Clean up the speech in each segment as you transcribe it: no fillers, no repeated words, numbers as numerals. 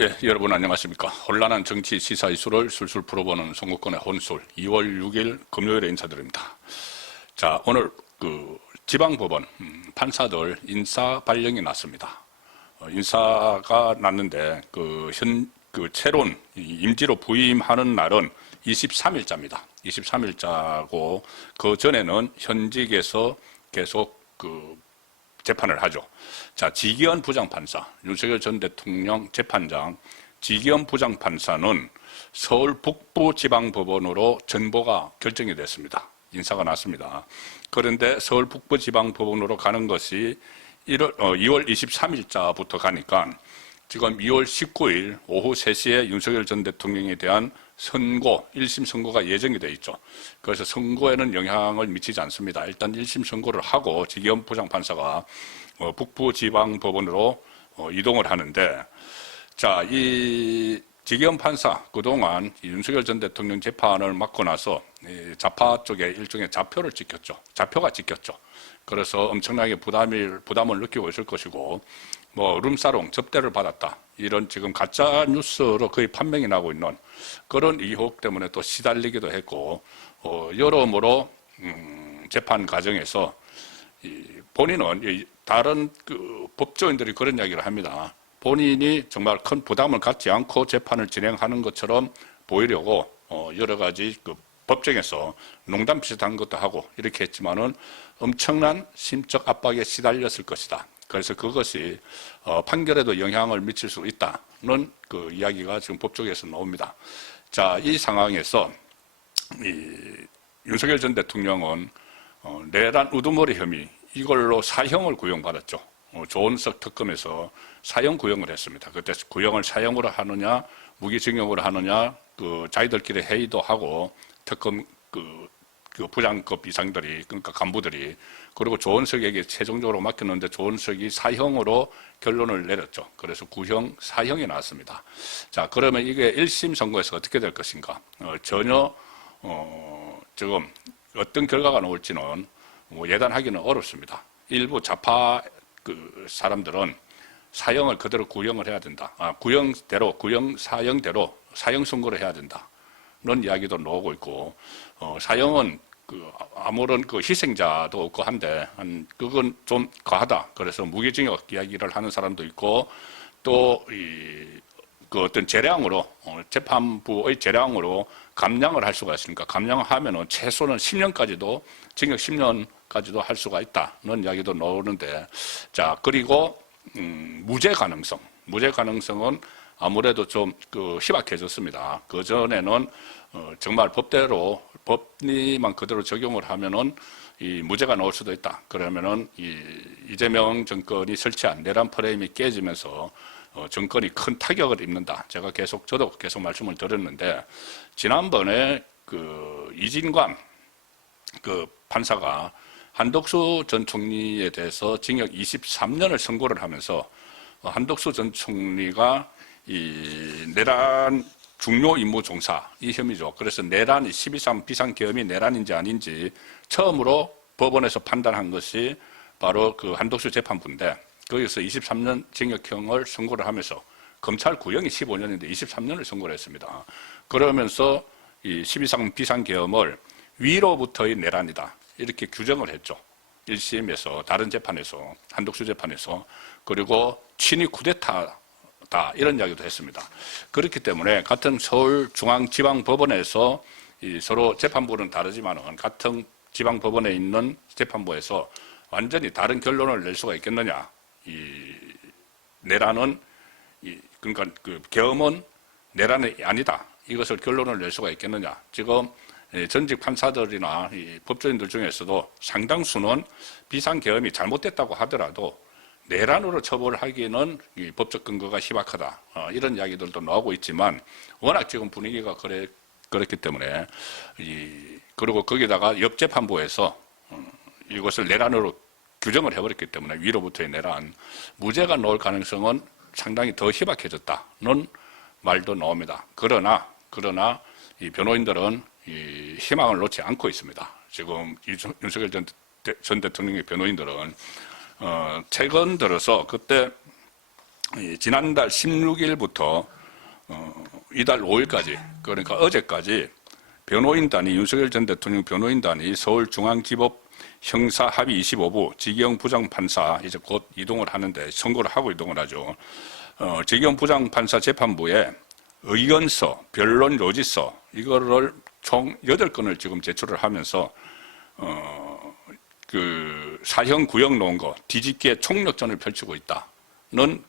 예, 여러분 안녕하십니까. 혼란한 정치 시사 이슈를 술술 풀어보는 송구권의 혼술 2월 6일 금요일에 인사드립니다. 자, 오늘 지방법원 판사들 인사 발령이 났습니다. 인사가 났는데 새로운 임기로 부임하는 날은 23일자입니다. 23일자고 그 전에는 현직에서 계속 재판을 하죠. 자, 지기현 부장판사, 윤석열 전 대통령 재판장, 지기현 부장판사는 서울 북부지방법원으로 전보가 결정이 됐습니다. 인사가 났습니다. 그런데 서울 북부지방법원으로 가는 것이 2월 23일자부터 가니까 지금 2월 19일 오후 3시에 윤석열 전 대통령에 대한 선고, 1심 선고가 예정이 되어 있죠. 그래서 선고에는 영향을 미치지 않습니다. 일단 1심 선고를 하고 지기현 부장판사가 북부지방법원으로 이동을 하는데, 자, 이 지기현 판사 그동안 윤석열 전 대통령 재판을 맡고 나서 좌파 쪽에 일종의 좌표가 찍혔죠. 그래서 엄청나게 부담을 느끼고 있을 것이고, 룸사롱 접대를 받았다, 이런 지금 가짜 뉴스로 거의 판명이 나고 있는 그런 의혹 때문에 또 시달리기도 했고, 여러모로 재판 과정에서 본인은 다른 법조인들이 그런 이야기를 합니다. 본인이 정말 큰 부담을 갖지 않고 재판을 진행하는 것처럼 보이려고 여러 가지 법정에서 농담 비슷한 것도 하고 이렇게 했지만은 엄청난 심적 압박에 시달렸을 것이다. 그래서 그것이 판결에도 영향을 미칠 수 있다는 이야기가 지금 법조계에서 나옵니다. 자, 이 상황에서 윤석열 전 대통령은 내란 우두머리 혐의, 이걸로 사형을 구형받았죠. 조은석 특검에서 사형 구형을 했습니다. 그때 구형을 사형으로 하느냐 무기징역으로 하느냐 자기들끼리 회의도 하고 특검 부장급 이상들이, 그러니까 간부들이, 그리고 조은석에게 최종적으로 맡겼는데 조은석이 사형으로 결론을 내렸죠. 그래서 구형 사형이 나왔습니다. 자, 그러면 이게 1심 선고에서 어떻게 될 것인가? 전혀 지금 어떤 결과가 나올지는 예단하기는 어렵습니다. 일부 좌파 사람들은 사형을 그대로 구형을 해야 된다. 사형대로 사형 선고를 해야 된다는 이야기도 나오고 있고, 사형은 아무런 희생자도 없고 한데, 그건 좀 과하다. 그래서 무기징역 이야기를 하는 사람도 있고, 또 어떤 재량으로, 재판부의 재량으로 감량을 할 수가 있으니까, 감량하면은 최소는 10년까지도, 징역 10년까지도 할 수가 있다는 이야기도 나오는데, 자, 그리고 무죄 가능성은 아무래도 좀 희박해졌습니다. 그 전에는 정말 법대로 법리만 그대로 적용을 하면은 이 무죄가 나올 수도 있다. 그러면은 이재명 정권이 설치한 내란 프레임이 깨지면서 정권이 큰 타격을 입는다. 저도 계속 말씀을 드렸는데, 지난번에 이진관 판사가 한덕수 전 총리에 대해서 징역 23년을 선고를 하면서, 한덕수 전 총리가 이 내란 중요 임무 종사, 이 혐의죠. 그래서 내란이 12.3 비상계엄이 내란인지 아닌지 처음으로 법원에서 판단한 것이 바로 한덕수 재판부인데, 거기서 23년 징역형을 선고를 하면서, 검찰 구형이 15년인데 23년을 선고를 했습니다. 그러면서 이 12.3 비상계엄을 위로부터의 내란이다, 이렇게 규정을 했죠. 1심에서, 다른 재판에서, 한덕수 재판에서. 그리고 친위 쿠데타다, 이런 이야기도 했습니다. 그렇기 때문에 같은 서울중앙지방법원에서 서로 재판부는 다르지만은 같은 지방법원에 있는 재판부에서 완전히 다른 결론을 낼 수가 있겠느냐. 내란은, 그러니까 계엄은 내란이 아니다, 이것을 결론을 낼 수가 있겠느냐. 지금 전직 판사들이나 법조인들 중에서도 상당수는 비상계엄이 잘못됐다고 하더라도 내란으로 처벌하기는 법적 근거가 희박하다, 이런 이야기들도 나오고 있지만, 워낙 지금 분위기가 그렇기 때문에, 그리고 거기다가 옆재판부에서 이것을 내란으로 규정을 해버렸기 때문에, 위로부터의 내란, 무죄가 나올 가능성은 상당히 더 희박해졌다는 말도 나옵니다. 그러나 이 변호인들은 희망을 놓지 않고 있습니다. 지금 윤석열 전 대통령의 변호인들은 최근 들어서, 그때 지난달 16일부터 이달 5일까지, 그러니까 어제까지 변호인단이, 윤석열 전 대통령 변호인단이 서울중앙지법 형사합의 25부 지기영 부장판사, 이제 곧 이동을 하는데, 선고를 하고 이동을 하죠. 지기영 부장판사 재판부에 의견서, 변론 요지서, 이거를 총 8건을 지금 제출을 하면서, 사형 구형 놓은 거, 뒤집기의 총력전을 펼치고 있다는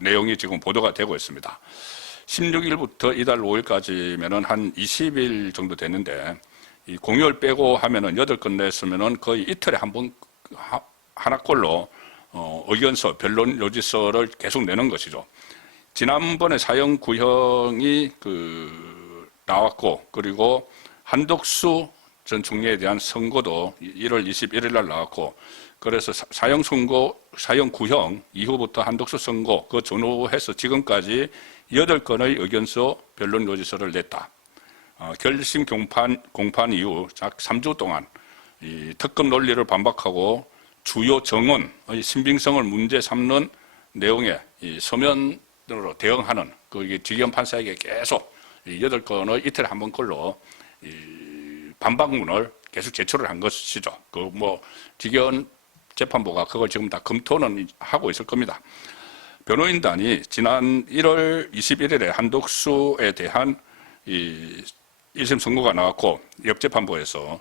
내용이 지금 보도가 되고 있습니다. 16일부터 이달 5일까지면은 한 20일 정도 됐는데, 이 공휴일 빼고 하면은 8건 냈으면은 거의 이틀에 한 번, 하나꼴로, 의견서, 변론 요지서를 계속 내는 것이죠. 지난번에 사형 구형이 나왔고, 그리고 한덕수 전 총리에 대한 선고도 1월 21일 날 나왔고, 그래서 사형 구형 이후부터 한덕수 선고, 그 전후해서 지금까지 8건의 의견서, 변론 요지서를 냈다. 결심 공판 이후 약 3주 동안 이 특검 논리를 반박하고 주요 정언의 신빙성을 문제 삼는 내용의 이 서면으로 대응하는 그 지기현 판사에게 계속 8건의 이틀에 한 번 꼴로 반박문을 계속 제출을 한 것이죠. 지기현 재판부가 그걸 지금 다 검토는 하고 있을 겁니다. 변호인단이 지난 1월 21일에 한덕수에 대한 1심 선고가 나왔고, 역재판부에서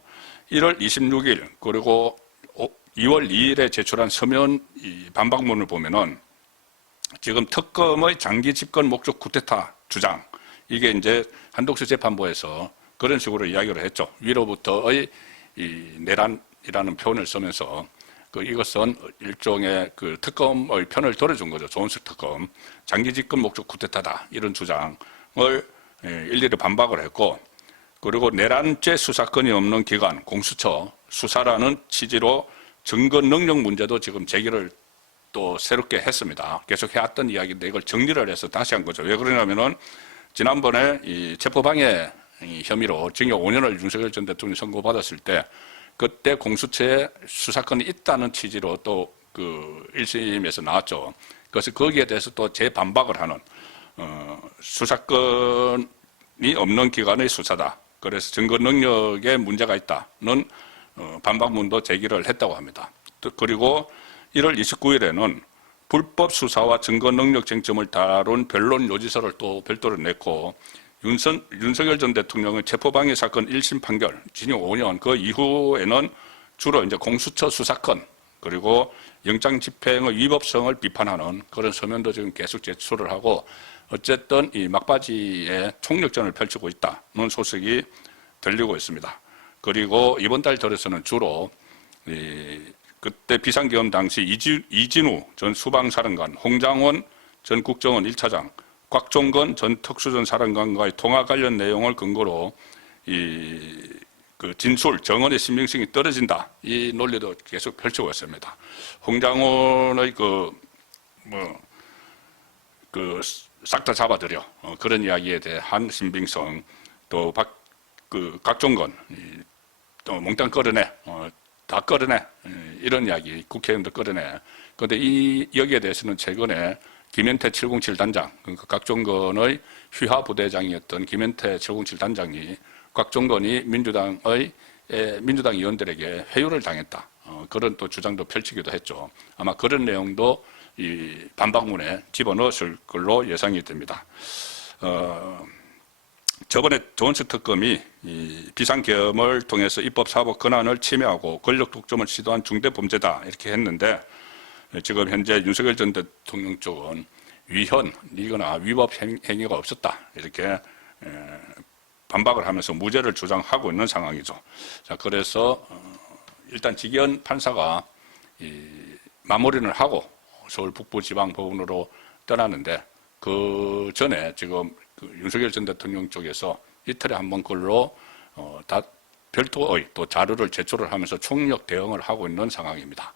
1월 26일 그리고 2월 2일에 제출한 서면 반박문을 보면은 지금 특검의 장기 집권 목적 쿠데타 주장, 이게 이제 한덕수 재판부에서 그런 식으로 이야기를 했죠. 위로부터의 내란이라는 표현을 쓰면서 이것은 일종의 특검의 편을 들어준 거죠. 조은석 특검. 장기 집권 목적 쿠데타다. 이런 주장을 일일이 반박을 했고, 그리고 내란죄 수사권이 없는 기관, 공수처 수사라는 취지로 증거 능력 문제도 지금 제기를 또 새롭게 했습니다. 계속 해왔던 이야기인데 이걸 정리를 해서 다시 한 거죠. 왜 그러냐면은 지난번에 이 체포방해 혐의로 징역 5년을 윤석열 전 대통령이 선고받았을 때 그때 공수처에 수사권이 있다는 취지로 또 1심에서 나왔죠. 그래서 거기에 대해서 또 재반박을 하는, 수사권이 없는 기관의 수사다. 그래서 증거 능력에 문제가 있다는 반박문도 제기를 했다고 합니다. 그리고 1월 29일에는 불법 수사와 증거 능력 쟁점을 다룬 변론 요지서를 또 별도로 냈고, 윤석열 전 대통령의 체포방해 사건 1심 판결, 징역 5년, 그 이후에는 주로 이제 공수처 수사권, 그리고 영장 집행의 위법성을 비판하는 그런 서면도 지금 계속 제출을 하고, 어쨌든 이 막바지에 총력전을 펼치고 있다는 소식이 들리고 있습니다. 그리고 이번 달 들어서는 주로 그때 비상계엄 당시 이진우 전 수방사령관, 홍장원 전 국정원 1차장, 곽종건 전 특수전 사령관과의 통화 관련 내용을 근거로 진술, 정언의 신빙성이 떨어진다. 이 논리도 계속 펼치고 있습니다. 홍장원의 싹 다 잡아들여. 그런 이야기에 대한 신빙성, 또 곽종건, 또 몽땅 끌어내. 다 끌어내. 이런 이야기, 국회의원도 끌어내. 그런데 여기에 대해서는 최근에 김현태 707 단장, 그러니까 곽종건의 휘하 부대장이었던 김현태 707 단장이 곽종건이 민주당 의원들에게 회유를 당했다. 그런 또 주장도 펼치기도 했죠. 아마 그런 내용도 이 반박문에 집어넣었을 걸로 예상이 됩니다. 저번에 조은석 특검이 이 비상계엄을 통해서 입법사법 권한을 침해하고 권력 독점을 시도한 중대범죄다 이렇게 했는데, 지금 현재 윤석열 전 대통령 쪽은 위헌이거나 위법 행위가 없었다 이렇게 반박을 하면서 무죄를 주장하고 있는 상황이죠. 자, 그래서 일단 지기현 판사가 마무리를 하고 서울 북부지방법원으로 떠나는데, 그 전에 지금 윤석열 전 대통령 쪽에서 이틀에 한 번 걸로 다 별도의 또 자료를 제출을 하면서 총력 대응을 하고 있는 상황입니다.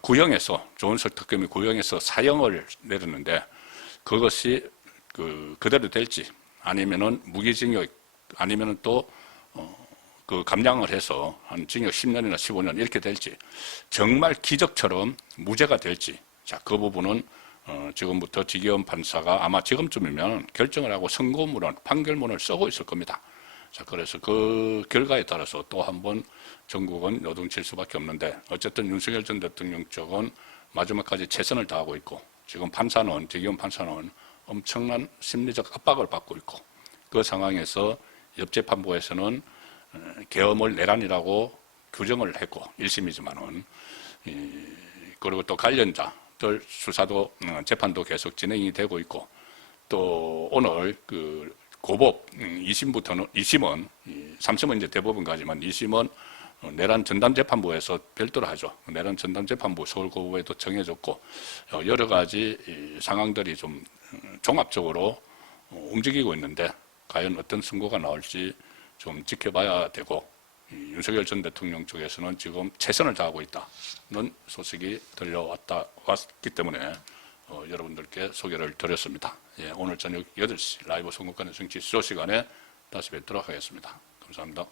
구형에서, 조은석 특검이 구형에서 사형을 내렸는데 그것이 그대로 될지, 아니면은 무기징역, 아니면은 또 감량을 해서 한 징역 10년이나 15년 이렇게 될지, 정말 기적처럼 무죄가 될지, 자, 그 부분은 지금부터 지기현 판사가 아마 지금쯤이면 결정을 하고 선고문을, 판결문을 쓰고 있을 겁니다. 자, 그래서 그 결과에 따라서 또 한번 전국은 요동칠 수밖에 없는데, 어쨌든 윤석열 전 대통령 쪽은 마지막까지 최선을 다하고 있고, 지금 판사는, 지기현 판사는 엄청난 심리적 압박을 받고 있고, 그 상황에서 옆 재판부에서는 계엄을 내란이라고 규정을 했고, 1심이지만은, 그리고 또 관련자들 수사도, 재판도 계속 진행이 되고 있고, 또 오늘 그 고법 2심부터는, 2심은, 3심은 이제 대법원까지만 2심은 내란 전담재판부에서 별도로 하죠. 내란 전담재판부 서울고법에도 정해졌고, 여러 가지 상황들이 좀 종합적으로 움직이고 있는데, 과연 어떤 선고가 나올지 좀 지켜봐야 되고, 윤석열 전 대통령 쪽에서는 지금 최선을 다하고 있다는 소식이 왔기 때문에 여러분들께 소개를 드렸습니다. 예, 오늘 저녁 8시 라이브 선거권의 정치 수요 시간에 다시 뵙도록 하겠습니다. 감사합니다.